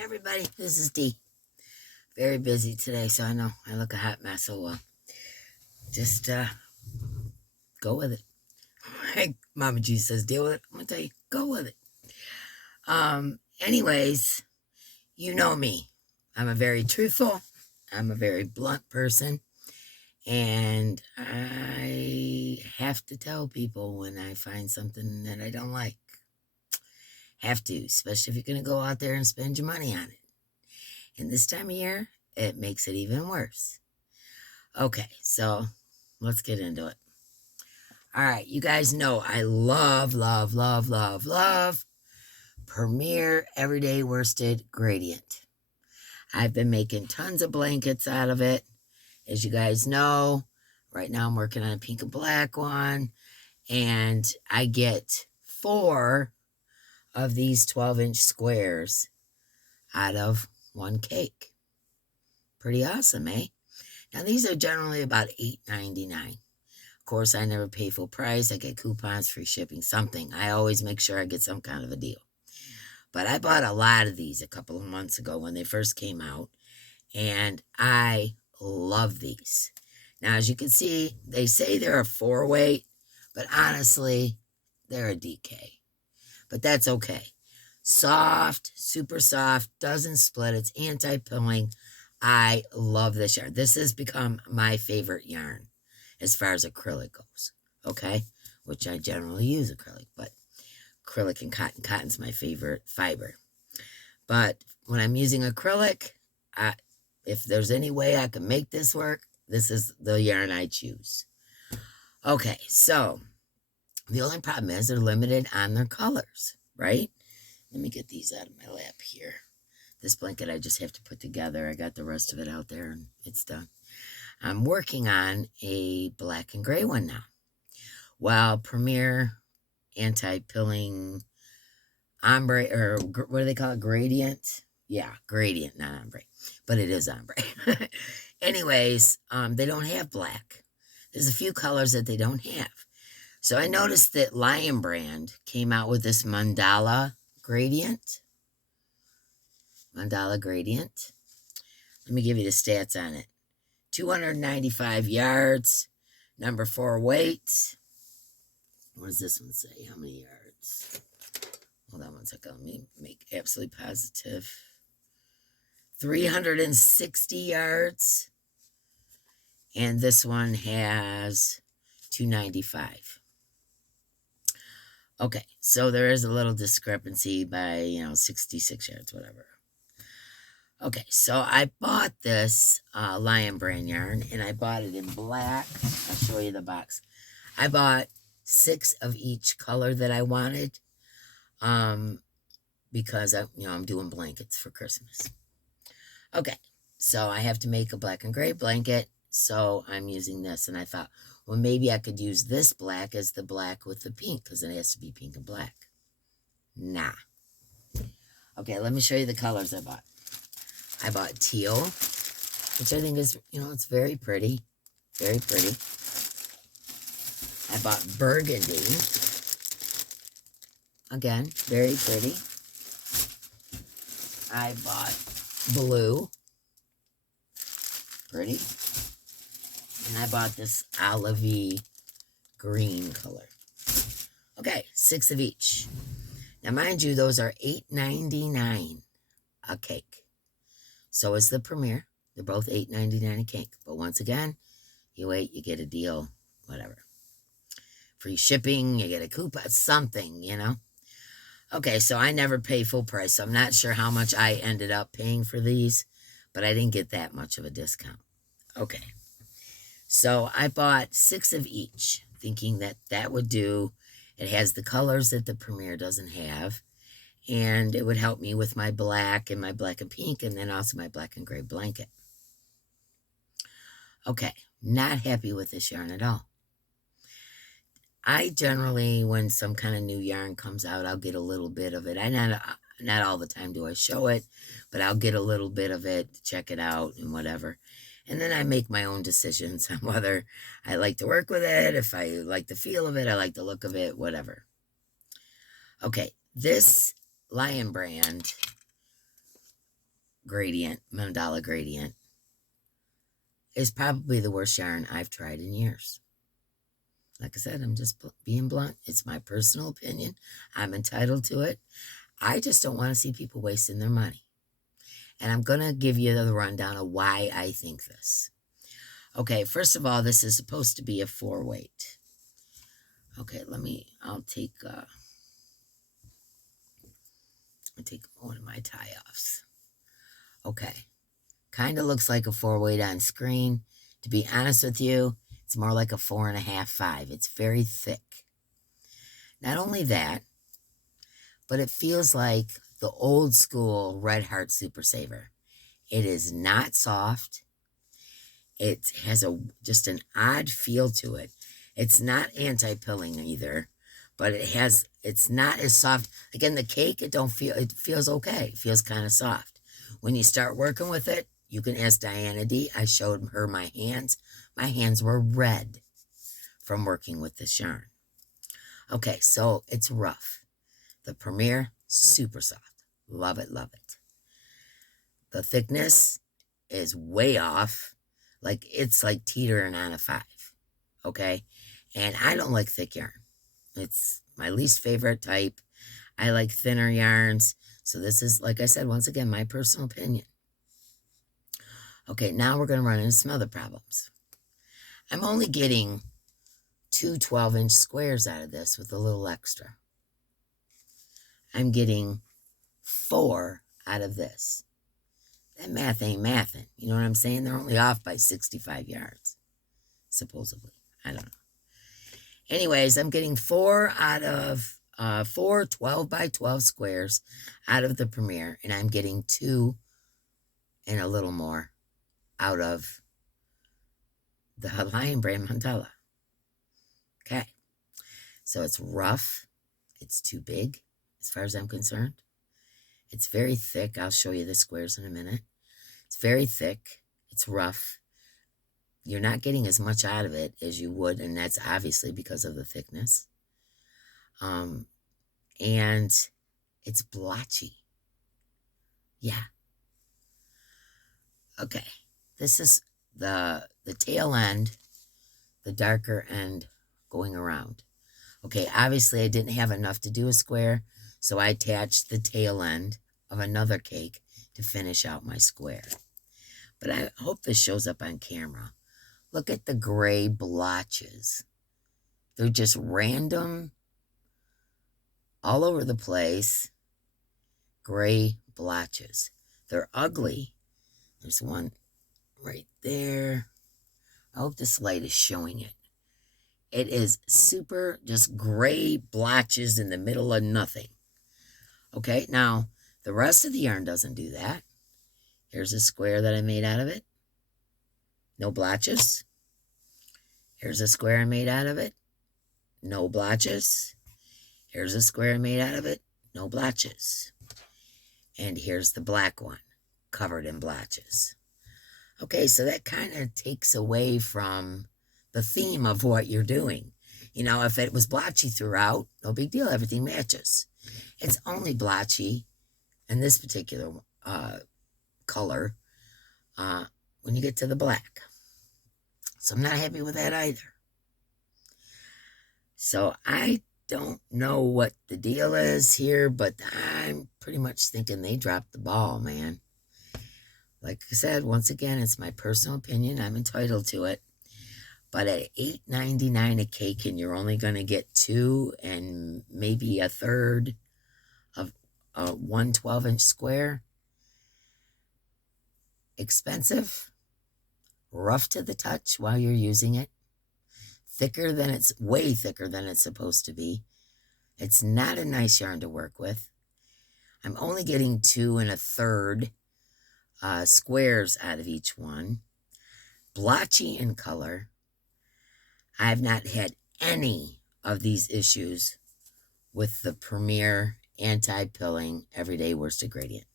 Everybody, this is Dee. Very busy today, so I know I look a hot mess. So just go with it. Hey, Mama G says, deal with it. I'm gonna tell you, go with it. Anyways, you know me. I'm a very truthful, I'm a very blunt person, and I have to tell people when I find something that I don't like. Have to, especially if you're gonna go out there and spend your money on it. And this time of year, it makes it even worse. Okay, so let's get into it. All right, you guys know I love Premier Everyday Worsted Gradient. I've been making tons of blankets out of it. As you guys know, right now I'm working on a pink and black one, and I get 4 of these 12-inch squares out of one cake. Pretty awesome, eh? Now, these are generally about $8.99. Of course, I never pay full price. I get coupons, free shipping, something. I always make sure I get some kind of a deal. But I bought a lot of these a couple of months ago when they first came out, and I love these. Now, as you can see, they say they're a 4-weight, but honestly, they're a DK. But that's okay. Soft, super soft, doesn't split. It's anti-pilling. I love this yarn. This has become my favorite yarn as far as acrylic goes, okay? Which I generally use acrylic, but acrylic and cotton's my favorite fiber. But when I'm using acrylic, if there's any way I can make this work, this is the yarn I choose. Okay, so the only problem is they're limited on their colors, right? Let me get these out of my lap here. This blanket I just have to put together. I got the rest of it out there and it's done. I'm working on a black and gray one now. Well, Premier anti-pilling ombre, or what do they call it? Gradient? Yeah, gradient, not ombre. But it is ombre. Anyways, they don't have black. There's a few colors that they don't have. So I noticed that Lion Brand came out with this Mandala gradient. Mandala gradient. Let me give you the stats on it. 295 yards, number 4 weight. What does this one say? How many yards? Hold on one second. Let me make absolutely positive. 360 yards. And this one has 295. Okay, so there is a little discrepancy by, 66 yards, whatever. Okay, so I bought this Lion Brand yarn, and I bought it in black. I'll show you the box. I bought 6 of each color that I wanted, because I'm doing blankets for Christmas. Okay, so I have to make a black and gray blanket, so I'm using this, and I thought, well, maybe I could use this black as the black with the pink, because it has to be pink and black. Nah. Okay, let me show you the colors I bought. I bought teal, which I think is, it's very pretty. Very pretty. I bought burgundy. Again, very pretty. I bought blue. Pretty. And I bought this olivey green color. Okay, 6 of each. Now, mind you, those are $8.99 a cake. So is the Premier. They're both $8.99 a cake. But once again, you wait, you get a deal, whatever. Free shipping, you get a coupon, something, Okay, so I never pay full price, so I'm not sure how much I ended up paying for these, but I didn't get that much of a discount. Okay, so I bought 6 of each, thinking that that would do. It has the colors that the Premier doesn't have, and it would help me with my black and my black and pink, and then also my black and gray blanket. Okay, not happy with this yarn at all. I generally, when some kind of new yarn comes out, I'll get a little bit of it. Not all the time do I show it, but I'll get a little bit of it, check it out, and whatever. And then I make my own decisions on whether I like to work with it, if I like the feel of it, I like the look of it, whatever. Okay, this Lion Brand gradient, Mandala gradient, is probably the worst yarn I've tried in years. Like I said, I'm just being blunt. It's my personal opinion. I'm entitled to it. I just don't want to see people wasting their money. And I'm going to give you the rundown of why I think this. Okay, first of all, this is supposed to be a 4-weight. Okay, I'll take one of my tie-offs. Okay, kind of looks like a 4-weight on screen. To be honest with you, it's more like a 4.5, 5. It's very thick. Not only that, but it feels like the old school Red Heart Super Saver. It is not soft. It has just an odd feel to it. It's not anti-pilling either, but it's not as soft. Again, the cake, it feels okay. It feels kind of soft. When you start working with it, you can ask Diana D. I showed her my hands. My hands were red from working with this yarn. Okay, so it's rough. The Premier, super soft. Love it, love it. The thickness is way off. Like, it's like teetering on a 5. Okay? And I don't like thick yarn. It's my least favorite type. I like thinner yarns. So this is, like I said, once again, my personal opinion. Okay, now we're going to run into some other problems. I'm only getting 2 12-inch squares out of this with a little extra. I'm getting 4 out of this. That math ain't mathin'. You know what I'm saying? They're only off by 65 yards, supposedly. I don't know. Anyways, I'm getting 4 out of 4 12 by 12 squares out of the Premier, and I'm getting 2 and a little more out of the Hawaiian brand Mandala. Okay. So it's rough. It's too big, as far as I'm concerned. It's very thick. I'll show you the squares in a minute. It's very thick. It's rough. You're not getting as much out of it as you would, and that's obviously because of the thickness. And it's blotchy. Yeah. Okay. This is the tail end, the darker end going around. Okay, obviously I didn't have enough to do a square, so I attached the tail end of another cake to finish out my square. But I hope this shows up on camera. Look at the gray blotches. They're just random, all over the place, gray blotches. They're ugly. There's one right there. I hope this light is showing it. It is super just gray blotches in the middle of nothing. Okay, now the rest of the yarn doesn't do that. Here's a square that I made out of it. No blotches. Here's a square I made out of it. No blotches. Here's a square I made out of it. No blotches. And here's the black one, covered in blotches. Okay, so that kind of takes away from the theme of what you're doing. You know, if it was blotchy throughout, no big deal. Everything matches. It's only blotchy in this particular color when you get to the black. So I'm not happy with that either. So I don't know what the deal is here, but I'm pretty much thinking they dropped the ball, man. Like I said, once again, it's my personal opinion. I'm entitled to it. But at $8.99 a cake, and you're only going to get 2 and maybe a third of a 1 12-inch square, expensive, rough to the touch while you're using it, way thicker than it's supposed to be. It's not a nice yarn to work with. I'm only getting 2 and a third squares out of each one. Blotchy in color. I've not had any of these issues with the Premier anti-pilling everyday worsted gradient.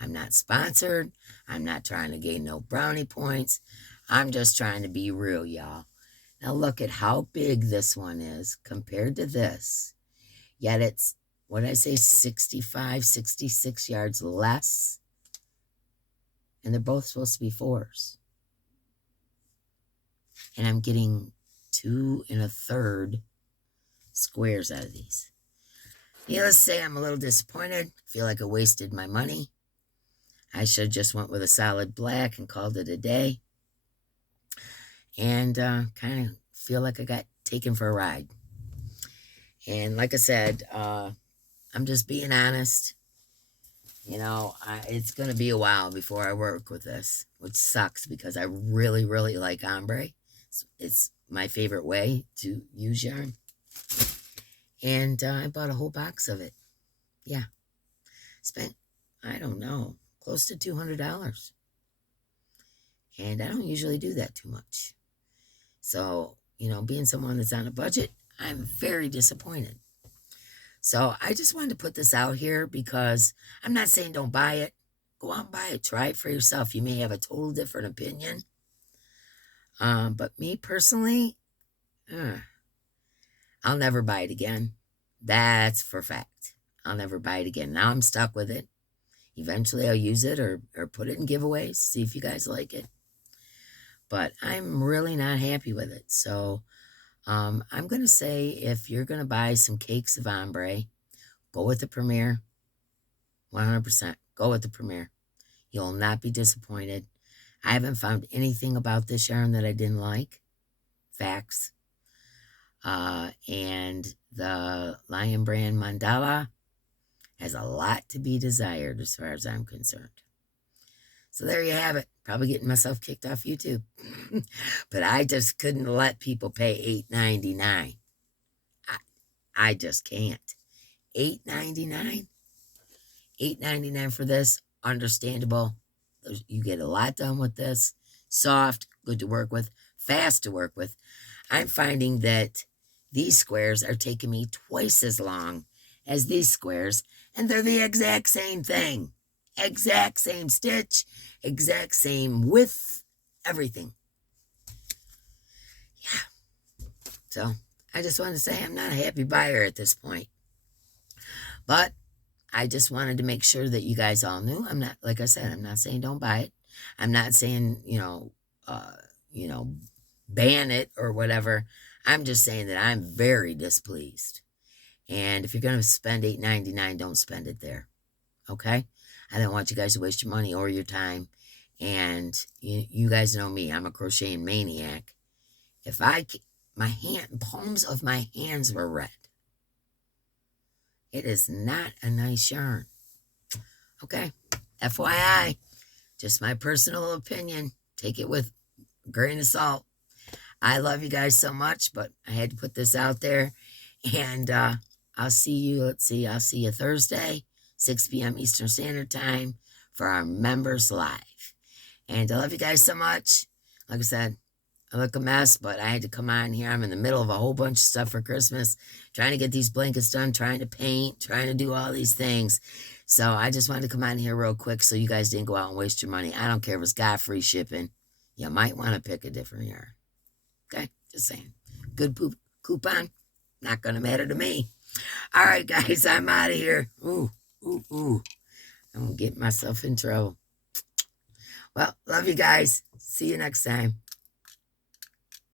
I'm not sponsored. I'm not trying to gain no brownie points. I'm just trying to be real, y'all. Now look at how big this one is compared to this. Yet it's, what did I say, 65, 66 yards less. And they're both supposed to be 4s. And I'm getting 2 1/3 squares out of these. Needless to say, I'm a little disappointed. Feel like I wasted my money. I should have just went with a solid black and called it a day. And kind of feel like I got taken for a ride. And like I said, I'm just being honest. You know, it's going to be a while before I work with this, which sucks because I really, really like ombre. It's my favorite way to use yarn. And I bought a whole box of it. Yeah. Spent, I don't know, close to $200. And I don't usually do that too much. So, you know, being someone that's on a budget, I'm very disappointed. So I just wanted to put this out here because I'm not saying don't buy it. Go out and buy it. Try it for yourself. You may have a total different opinion. But me personally, I'll never buy it again. That's for fact. I'll never buy it again. Now I'm stuck with it. Eventually I'll use it or put it in giveaways. See if you guys like it. But I'm really not happy with it. So I'm going to say if you're going to buy some cakes of ombre, go with the Premier. 100%. Go with the Premier. You'll not be disappointed. I haven't found anything about this yarn that I didn't like. Facts. And the Lion Brand Mandala has a lot to be desired as far as I'm concerned. So there you have it. Probably getting myself kicked off YouTube. But I just couldn't let people pay $8.99. I just can't. $8.99? $8.99 for this. Understandable. You get a lot done with this. Soft, good to work with, fast to work with. I'm finding that these squares are taking me twice as long as these squares, and they're the exact same thing. Exact same stitch, exact same width, everything. Yeah. So I just wanted to say I'm not a happy buyer at this point. But I just wanted to make sure that you guys all knew. I'm not, like I said, I'm not saying don't buy it. I'm not saying, ban it or whatever. I'm just saying that I'm very displeased. And if you're going to spend $8.99, don't spend it there. Okay? I don't want you guys to waste your money or your time. And you guys know me. I'm a crocheting maniac. If palms of my hands were red. It is not a nice yarn. Okay? FYI. Just my personal opinion. Take it with a grain of salt. I love you guys so much, but I had to put this out there. And I'll see you, I'll see you Thursday, 6 p.m. Eastern Standard Time for our Members Live. And I love you guys so much. Like I said, I look a mess, but I had to come on here. I'm in the middle of a whole bunch of stuff for Christmas, trying to get these blankets done, trying to paint, trying to do all these things. So I just wanted to come on here real quick so you guys didn't go out and waste your money. I don't care if it's got free shipping. You might want to pick a different yarn. Okay? Just saying. Good coupon. Not going to matter to me. All right, guys. I'm out of here. Ooh. I'm going to get myself in trouble. Well, love you guys. See you next time.